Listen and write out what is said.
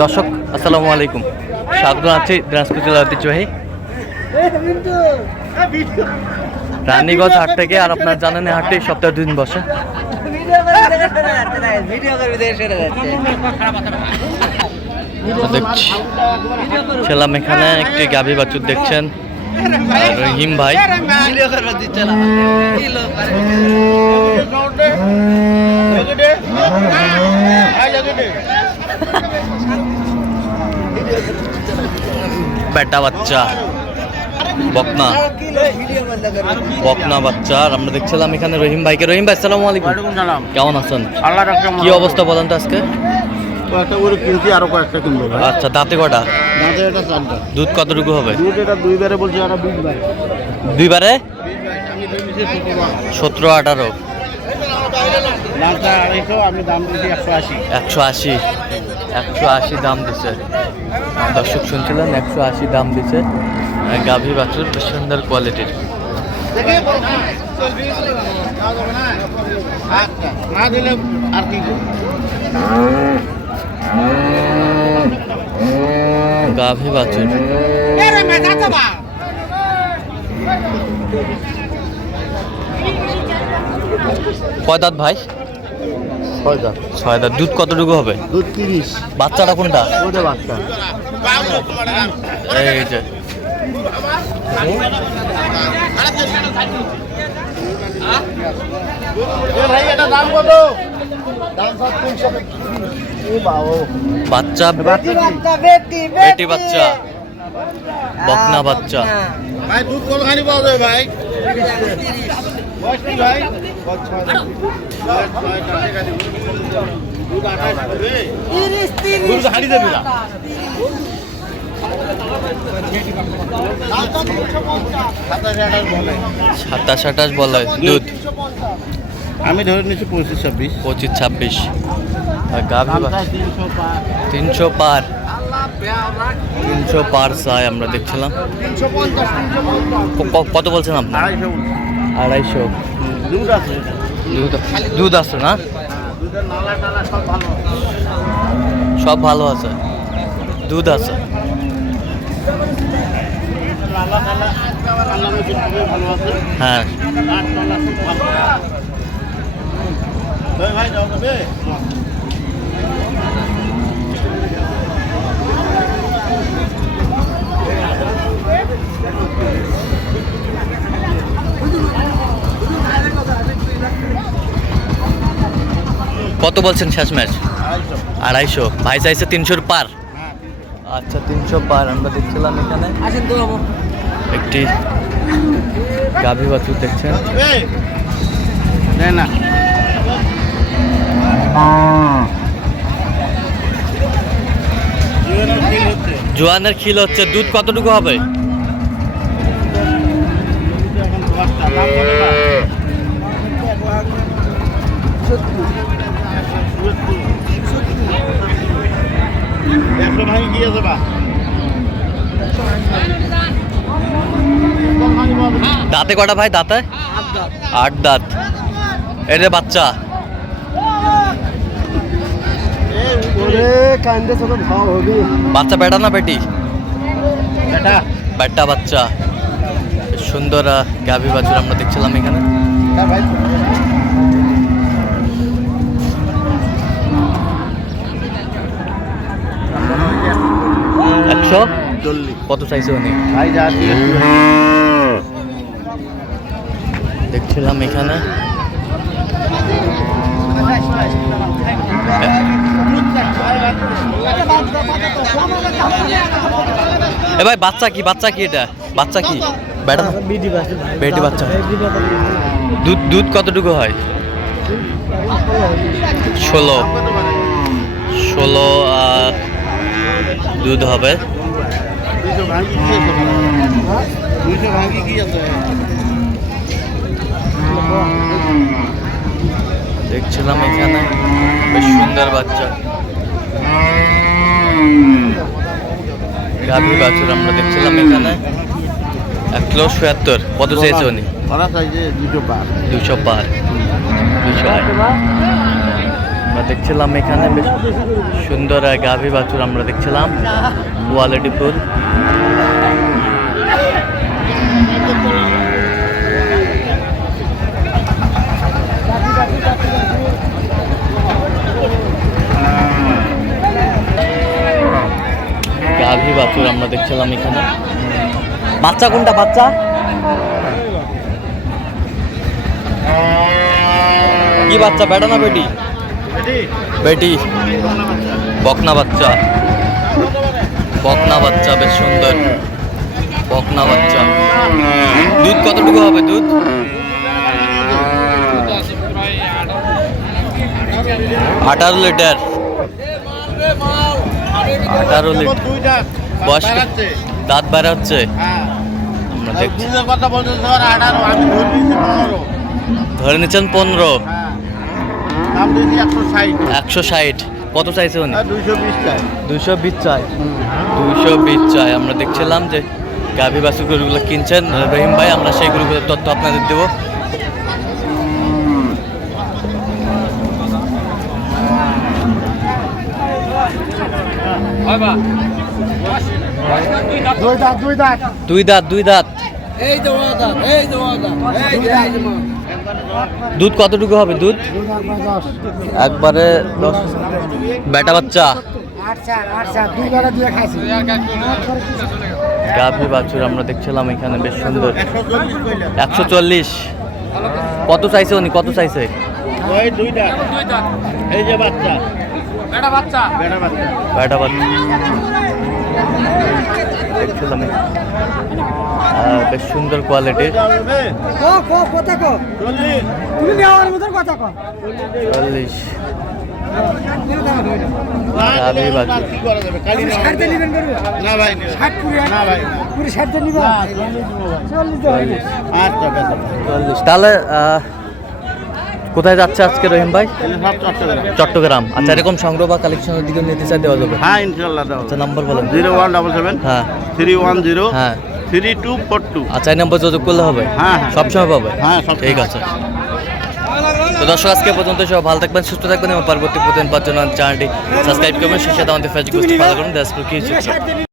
দর্শক আসসালামু আলাইকুম, স্বাগত আছি দিনাজপুর জেলার ঐতিহ্যবাহী রানীগঞ্জ হাট থেকে। আর আপনার জানেন এই হাটটি সপ্তাহে 2 দিন বসে। দেখছি ছিলাম এখানে একটি গাভী বাছুর দেখছেন, আর রহিম ভাই বেটা বাচ্চা বকনা বকনা বাচ্চা। আর আমরা দেখছিলাম এখানে রহিম ভাইকে। রহিম ভাই আসসালামু আলাইকুম, কেমন আছেন? কি অবস্থা বলেন তো আজকে? আচ্ছা, দাঁতে কটা? দুধ কতটুকু হবে? দুইবারে 17-18। 180 দাম দিছে। দর্শক শুনছিলেন 180 দাম দিছে। গাভী বাছুর সুন্দর কোয়ালিটির। গাভী বাছুর কয় দাঁত ভাই? 6 দাঁত। দুধ কতটুকু হবে? দুধ 30। বাচ্চাটা কোনটা? ওটা বাচ্চা। এই যে বাচ্চা, বেটি বাচ্চা, বকনা বাচ্চা। ভাই দুধ কতখানি পাওয়া যায় ভাই? ভাই দুধ হাঁড়ি দেবে না। 27-28 বলে দুধ। আমি ধরে নিচ্ছি 25-26। আর গাভী 300 পার। 300 পার চাই আমরা দেখছিলাম। কত বলছেন আপনি? 250। দুধ আছে, দুধ আছে না? সব ভালো আছে, দুধ আছে। হ্যাঁ, কত বলছেন শেষ ম্যাচ? 250। ভাই চাইছে 300 পার। আচ্ছা, 300 পার। আমরা দেখছিলাম এখানে একটি গাভী বাছুর দেখছেন। না জোয়ানের খিল হচ্ছে। দুধ কতটুকু হবে? দাঁতে কটা ভাই? দাঁতে 8 দাঁত। এটা বাচ্চা। বাচ্চা বেটা না বেটি? বেটা বাচ্চা। সুন্দর গাভী বাছুর আমরা দেখছিলাম এখানে। কত চাইছে উনি? দেখছিলাম এখানে। এ ভাই বাচ্চা কি? বাচ্চা কি এটা? বাচ্চা কি? বেটা না? বেটি বাচ্চা। দুধ কতটুকু হয়? 16 দুধ হবে। দেখছিলাম এখানে বেশ সুন্দর বাচ্চা গাভী বাছুর আমরা দেখছিলাম এখানে। 1,77। কত চেয়েছে উনি? 200 পার। 200 পার। 200। আমরা দেখছিলাম এখানে বেশ সুন্দর গাভী বাছুর আমরা দেখছিলাম, কোয়ালিটি ফুল। গাভী বাছুর আমরা দেখছিলাম এখানে। বাচ্চা কোনটা বাচ্চা? কি বাচ্চা, বেটা না বেটি? বেটি। বকনা বাচ্চা, বকনা বাচ্চা বেশ সুন্দর বকনা বাচ্চা। দুধ কতটুকু হবে? দুধ 18 লিটার। 18 লিটার বয়স। দাঁত বার হচ্ছে। আমরা দেখছি কথা বলতে 18, আমি ধরে নিচ্ছেন 15। দাম দিয়েছি 160। 160 কত চাইছে উনি? 220 চাই। 220 চাই। 220 চাই। আমরা দেখছিলাম যে গাভী বাছুর গরুগুলো কিনছেন রহিম ভাই, আমরা সেই গরুগুলোর তথ্য আপনাদের দেবো। দুই দাঁত। দুধ কতটুকু হবে? দুধ একবারে 10। বেটা বাচ্চা। গাভী বাছুর আমরা দেখছিলাম এখানে বেশ সুন্দর। 140 কত চাইছে উনি? কত চাইছে? ওই 2 দাঁত। এই যে বাচ্চা, বেটা বাচ্চা। দেখছিলাম বেশ সুন্দর কোয়ালিটির। 40 গাভী বাছুর। কি করা যাবে? কালি না না ভাই, না ভাই, আচ্ছা বেটা। 40 তাহলে কোথায় যাচ্ছে আজকে রহিম ভাই? সব চট্টগ্রাম। চট্টগ্রাম। আচ্ছা, এরকম সংগ্রহ বা কালেকশনের দিকে নিতে চাই দেওয়া যাবে? হ্যাঁ ইনশাআল্লাহ দাও। আচ্ছা, নাম্বার বলেন। 0177 হ্যাঁ 310 হ্যাঁ 3242। আচ্ছা, এই নাম্বার যোগাযোগ করলে হবে? হ্যাঁ সবসময় পাবে? হ্যাঁ সব ঠিক আছে। তো দর্শক, আজকে পর্যন্ত সব ভালো থাকবেন, সুস্থ থাকবেন এবং পরবর্তী প্রতিদিন পাওয়ার জন্য চ্যানেলটি সাবস্ক্রাইব করবেন। সেই সাথে আমাদের ফেসবুক ফলো করুন।